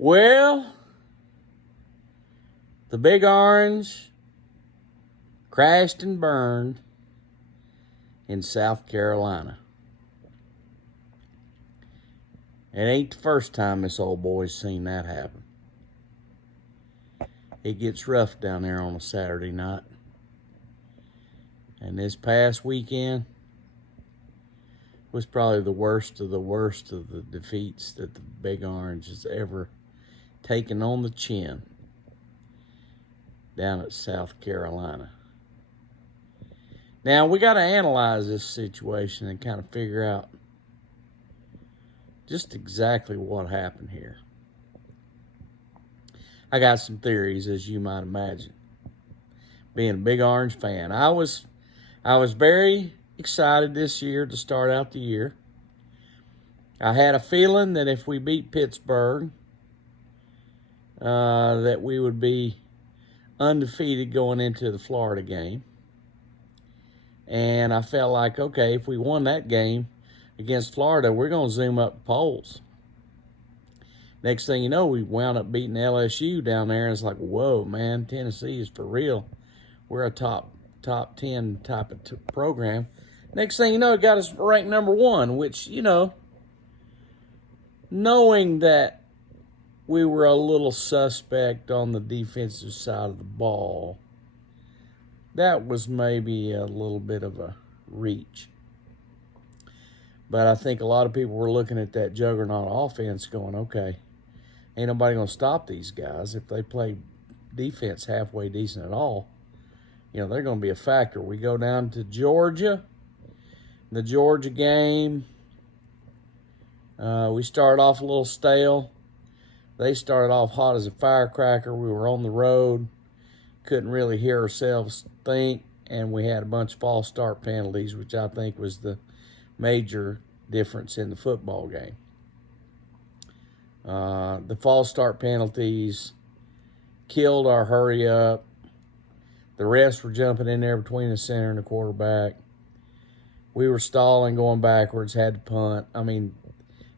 Well, the Big Orange crashed and burned in South Carolina. It ain't the first time this old boy's seen that happen. It gets rough down there on a Saturday night. And this past weekend was probably the worst of the defeats that the Big Orange has ever taken on the chin down at South Carolina. Now, we got to analyze this situation and kind of figure out just exactly what happened here. I got some theories, as you might imagine. Being a Big Orange fan, I was very excited this year to start out the year. I had a feeling that if we beat Pittsburgh, that we would be undefeated going into the Florida game. And I felt like, okay, if we won that game against Florida, we're going to zoom up the polls. Next thing you know, we wound up beating LSU down there, and it's like, whoa, man, Tennessee is for real. We're a top 10 type of program. Next thing you know, it got us ranked number 1, which, knowing that we were a little suspect on the defensive side of the ball, that was maybe a little bit of a reach. But I think a lot of people were looking at that juggernaut offense going, okay, ain't nobody going to stop these guys. If they play defense halfway decent at all, they're going to be a factor. We go down to Georgia. The Georgia game, we started off a little stale. They started off hot as a firecracker. We were on the road, couldn't really hear ourselves think, and we had a bunch of false start penalties, which I think was the major difference in the football game. The false start penalties killed our hurry up. The refs were jumping in there between the center and the quarterback. We were stalling, going backwards, had to punt. I mean,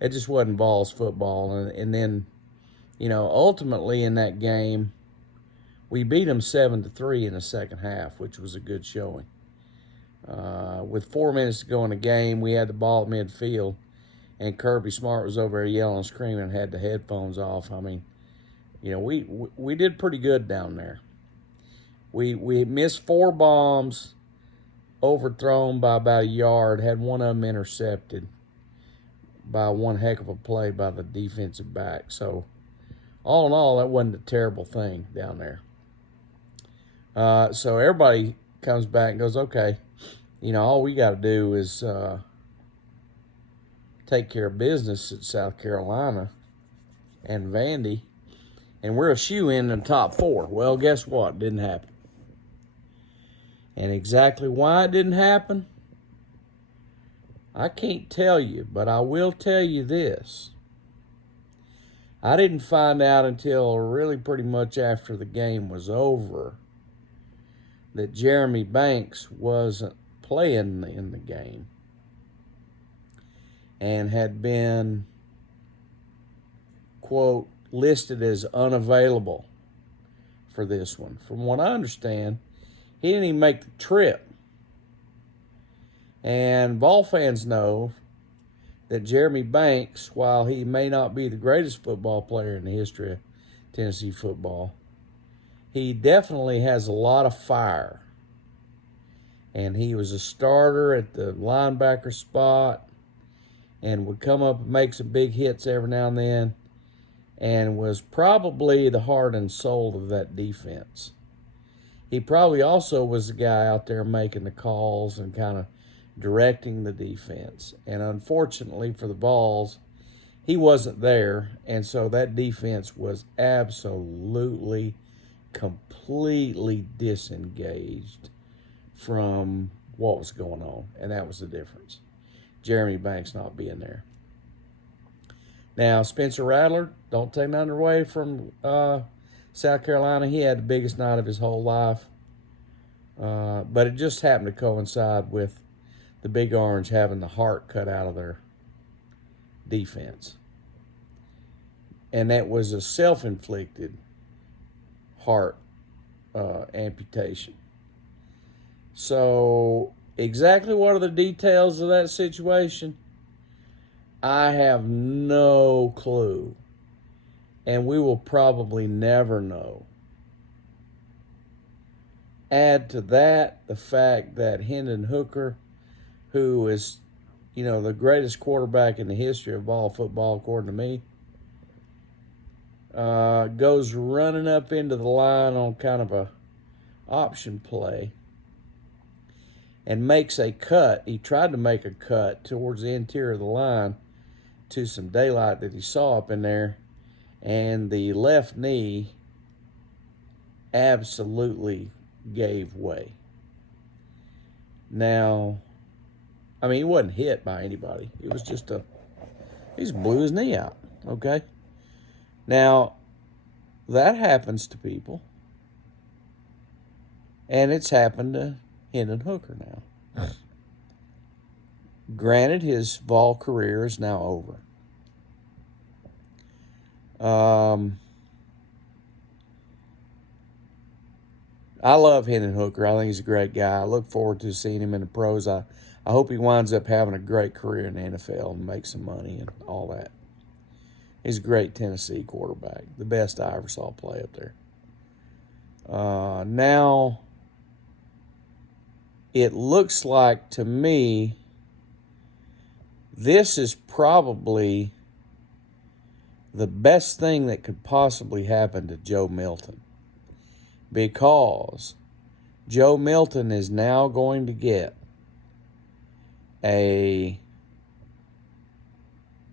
it just wasn't Vols football. And then, ultimately in that game, we beat them 7-3 in the second half, which was a good showing. With 4 minutes to go in the game, we had the ball at midfield, and Kirby Smart was over there yelling and screaming and had the headphones off. I mean, we did pretty good down there. We missed 4 bombs, overthrown by about a yard, had one of them intercepted by one heck of a play by the defensive back. So, all in all, that wasn't a terrible thing down there. So everybody comes back and goes, okay, all we got to do is take care of business at South Carolina and Vandy, and we're a shoe-in the top 4. Well, guess what? Didn't happen. And exactly why it didn't happen, I can't tell you, but I will tell you this. I didn't find out until really pretty much after the game was over that Jeremy Banks wasn't playing in the game and had been, quote, listed as unavailable for this one. From what I understand, he didn't even make the trip. And Vol fans know that Jeremy Banks, while he may not be the greatest football player in the history of Tennessee football, he definitely has a lot of fire. And he was a starter at the linebacker spot and would come up and make some big hits every now and then, and was probably the heart and soul of that defense. He probably also was the guy out there making the calls and kind of directing the defense. And unfortunately for the Vols, he wasn't there, and so that defense was absolutely, completely disengaged from what was going on, and that was the difference. Jeremy Banks not being there. Now, Spencer Rattler, don't take nothing away from South Carolina. He had the biggest night of his whole life. But it just happened to coincide with the Big Orange having the heart cut out of their defense. and that was a self-inflicted heart amputation. So exactly what are the details of that situation? I have no clue, and we will probably never know. Add to that the fact that Hendon Hooker, who is, the greatest quarterback in the history of all football, according to me, goes running up into the line on kind of a option play and makes a cut. He tried to make a cut towards the interior of the line to some daylight that he saw up in there, and the left knee absolutely gave way. Now, he wasn't hit by anybody. It was just he just blew his knee out, okay? Now, that happens to people, and it's happened to Hendon Hooker now. Granted, his Vol career is now over. I love Hendon Hooker. I think he's a great guy. I look forward to seeing him in the pros. I hope he winds up having a great career in the NFL and make some money and all that. He's a great Tennessee quarterback, the best I ever saw play up there. Now, it looks like to me this is probably the best thing that could possibly happen to Joe Milton, because Joe Milton is now going to get a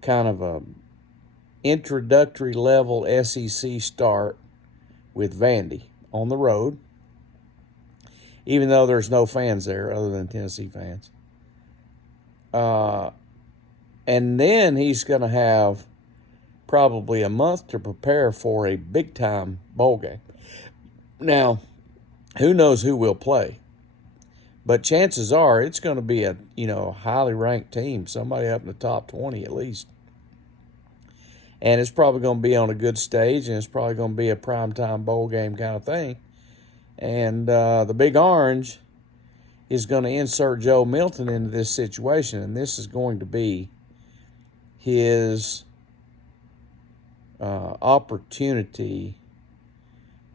kind of a introductory level SEC start with Vandy on the road, even though there's no fans there other than Tennessee fans. And then he's going to have probably a month to prepare for a big-time bowl game. Now, who knows who will play? But chances are it's going to be a highly ranked team, somebody up in the top 20 at least. And it's probably going to be on a good stage, and it's probably going to be a primetime bowl game kind of thing. And the Big Orange is going to insert Joe Milton into this situation, and this is going to be his opportunity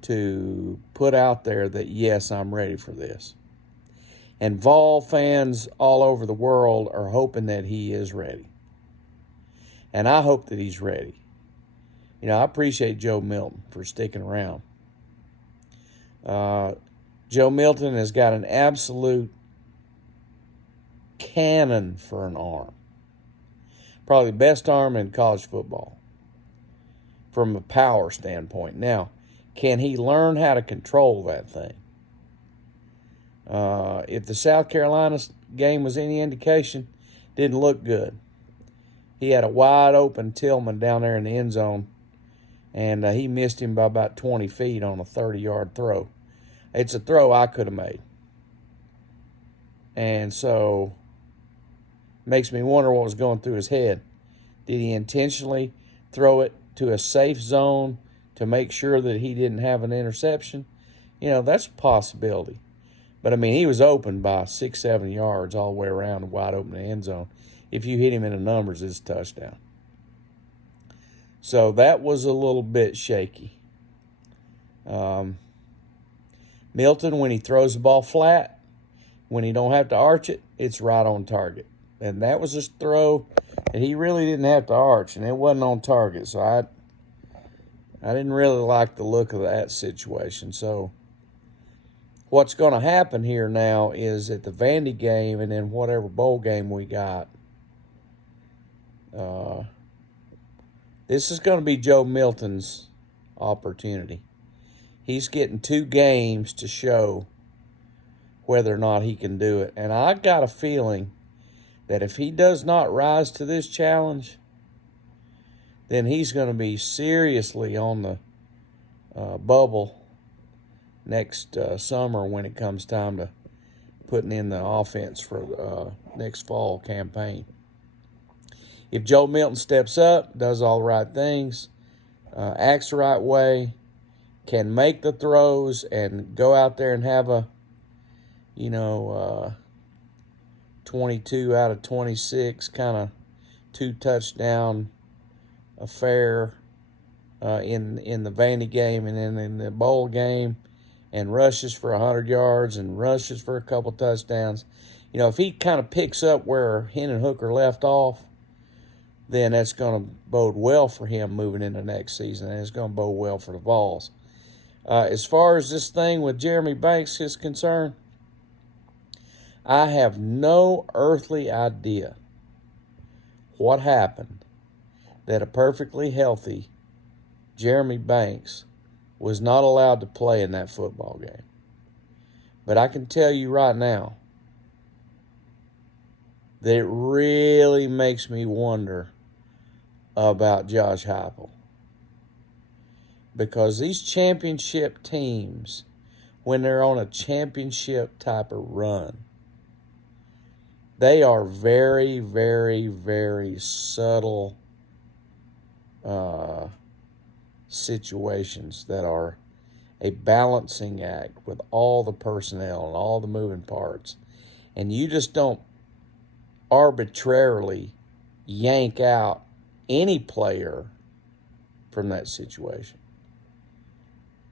to put out there that, yes, I'm ready for this. And Vol fans all over the world are hoping that he is ready. And I hope that he's ready. I appreciate Joe Milton for sticking around. Joe Milton has got an absolute cannon for an arm. Probably the best arm in college football from a power standpoint. Now, can he learn how to control that thing? If the South Carolina game was any indication, didn't look good. He had a wide open Tillman down there in the end zone, and he missed him by about 20 feet on a 30-yard throw. It's a throw I could have made. And so makes me wonder what was going through his head. Did he intentionally throw it to a safe zone to make sure that he didn't have an interception? That's a possibility. But, he was open by 6-7 yards all the way around and wide open in the end zone. If you hit him in the numbers, it's a touchdown. So that was a little bit shaky. Milton, when he throws the ball flat, when he don't have to arch it, it's right on target. And that was a throw that he really didn't have to arch, and it wasn't on target. So I didn't really like the look of that situation. So what's going to happen here now is at the Vandy game and then whatever bowl game we got, this is going to be Joe Milton's opportunity. He's getting 2 games to show whether or not he can do it. And I got a feeling that if he does not rise to this challenge, then he's going to be seriously on the bubble next summer when it comes time to putting in the offense for the next fall campaign. If Joe Milton steps up, does all the right things, acts the right way, can make the throws, and go out there and have a, 22 out of 26 kind of 2-touchdown affair in the Vandy game and then in the bowl game, and rushes for 100 yards and rushes for a couple touchdowns. If he kind of picks up where Hendon Hooker left off, then that's going to bode well for him moving into next season, and it's going to bode well for the Vols. As far as this thing with Jeremy Banks is concerned, I have no earthly idea what happened that a perfectly healthy Jeremy Banks was not allowed to play in that football game. But I can tell you right now that it really makes me wonder about Josh Heupel. Because these championship teams, when they're on a championship type of run, they are very, very, very subtle situations that are a balancing act with all the personnel and all the moving parts. And you just don't arbitrarily yank out any player from that situation.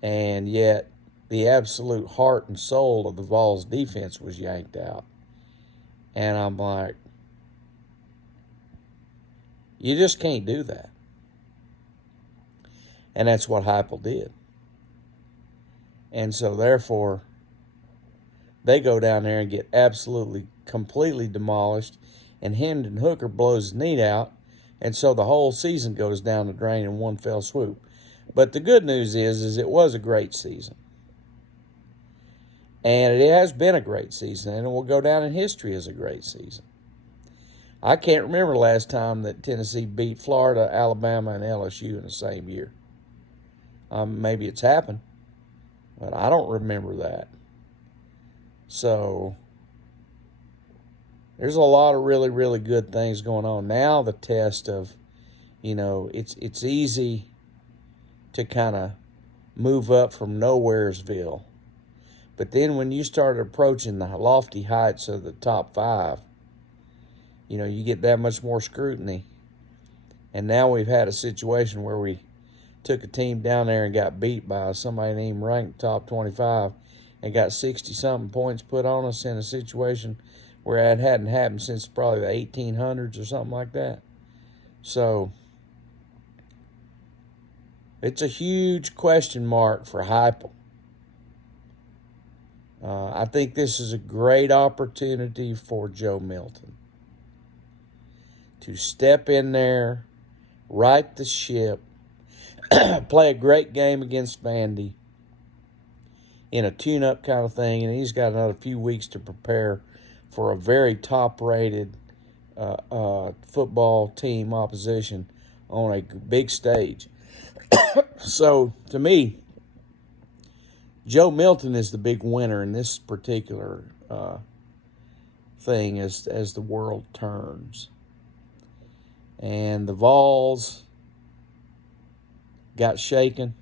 And yet the absolute heart and soul of the Vols defense was yanked out. And I'm like, you just can't do that. And that's what Heupel did. And so therefore, they go down there and get absolutely, completely demolished, and Hendon Hooker blows his knee out, and so the whole season goes down the drain in one fell swoop. But the good news is it was a great season. And it has been a great season, and it will go down in history as a great season. I can't remember the last time that Tennessee beat Florida, Alabama, and LSU in the same year. Maybe it's happened, but I don't remember that. So there's a lot of really, really good things going on. Now the test of, it's easy to kind of move up from Nowheresville. But then when you start approaching the lofty heights of the top 5, you get that much more scrutiny. And now we've had a situation where we took a team down there and got beat by somebody named ranked top 25 and got 60-something points put on us in a situation where it hadn't happened since probably the 1800s or something like that. So it's a huge question mark for Heupel. I think this is a great opportunity for Joe Milton to step in there, right the ship, play a great game against Vandy in a tune-up kind of thing, and he's got another few weeks to prepare for a very top-rated football team opposition on a big stage. So, to me, Joe Milton is the big winner in this particular thing as the world turns. And the Vols got shaken,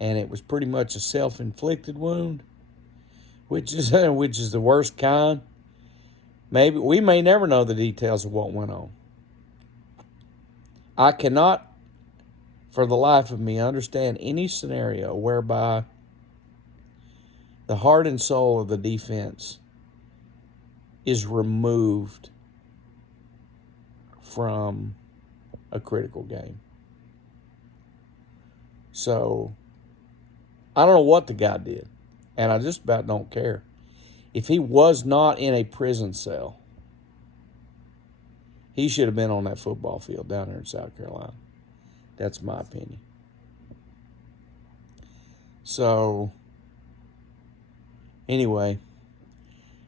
and it was pretty much a self-inflicted wound, which is the worst kind. Maybe we may never know the details of what went on. I cannot, for the life of me, understand any scenario whereby the heart and soul of the defense is removed from a critical game. So, I don't know what the guy did, and I just about don't care. If he was not in a prison cell, he should have been on that football field down there in South Carolina. That's my opinion. So, anyway,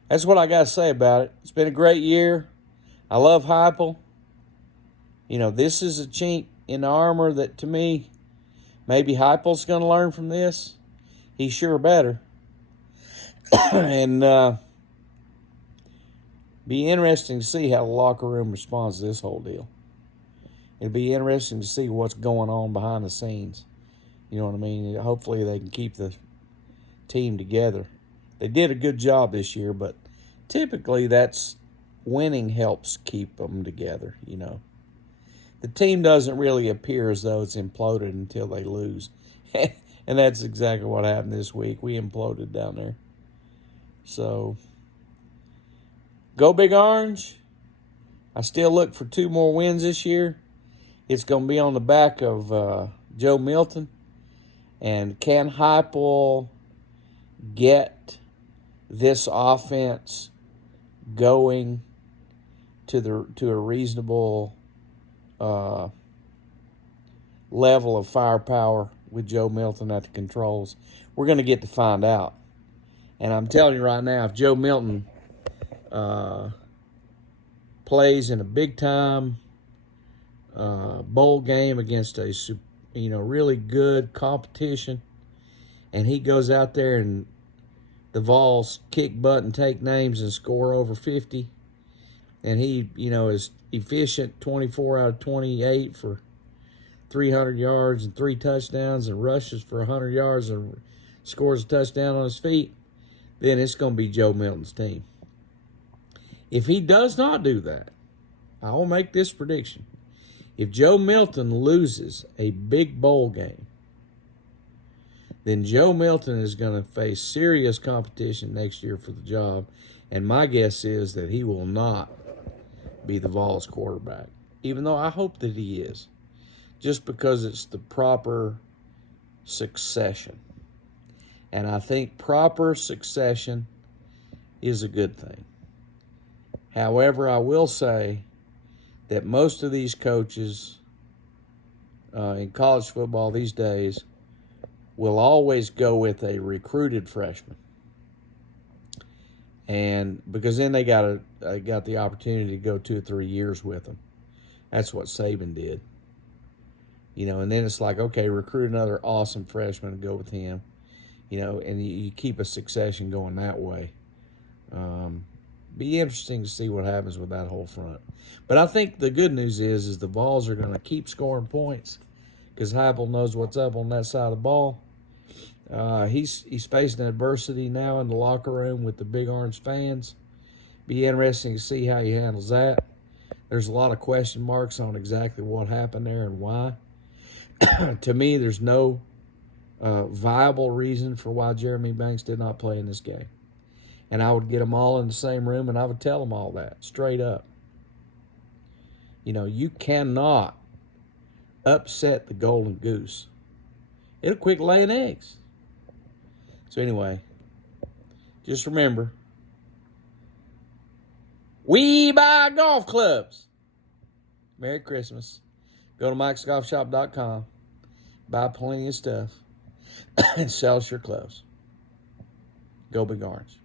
that's what I got to say about it. It's been a great year. I love Heupel. This is a chink in the armor that, to me, maybe Heupel's going to learn from this. He sure better. And be interesting to see how the locker room responds to this whole deal. It'll be interesting to see what's going on behind the scenes. You know what I mean? Hopefully they can keep the team together. They did a good job this year, but typically that's winning helps keep them together, you know. The team doesn't really appear as though it's imploded until they lose. And that's exactly what happened this week. We imploded down there. So, go Big Orange. I still look for 2 more wins this year. It's going to be on the back of Joe Milton. And can Heupel get this offense going to a reasonable level of firepower with Joe Milton at the controls? We're going to get to find out. And I'm telling you right now, if Joe Milton plays in a big-time bowl game against a really good competition, and he goes out there and the Vols kick butt and take names and score over 50, and he, is efficient 24 out of 28 for 300 yards and 3 touchdowns and rushes for 100 yards and scores a touchdown on his feet, then it's going to be Joe Milton's team. If he does not do that, I will make this prediction. If Joe Milton loses a big bowl game, then Joe Milton is going to face serious competition next year for the job, and my guess is that he will not be the Vols quarterback, even though I hope that he is, just because it's the proper succession. And I think proper succession is a good thing. However, I will say that most of these coaches in college football these days will always go with a recruited freshman. And because then they got the opportunity to go 2 or 3 years with them. That's what Saban did. And then it's like, okay, recruit another awesome freshman and go with him. And you keep a succession going that way. Be interesting to see what happens with that whole front. But I think the good news is the Vols are going to keep scoring points because Heupel knows what's up on that side of the ball. He's facing adversity now in the locker room with the Big Orange fans. Be interesting to see how he handles that. There's a lot of question marks on exactly what happened there and why. To me, there's no viable reason for why Jeremy Banks did not play in this game. And I would get them all in the same room and I would tell them all that straight up. You cannot upset the golden goose. It'll quit laying eggs. So anyway, just remember, we buy golf clubs. Merry Christmas. Go to mikesgolfshop.com. Buy plenty of stuff and sell us your clubs. Go Big Orange.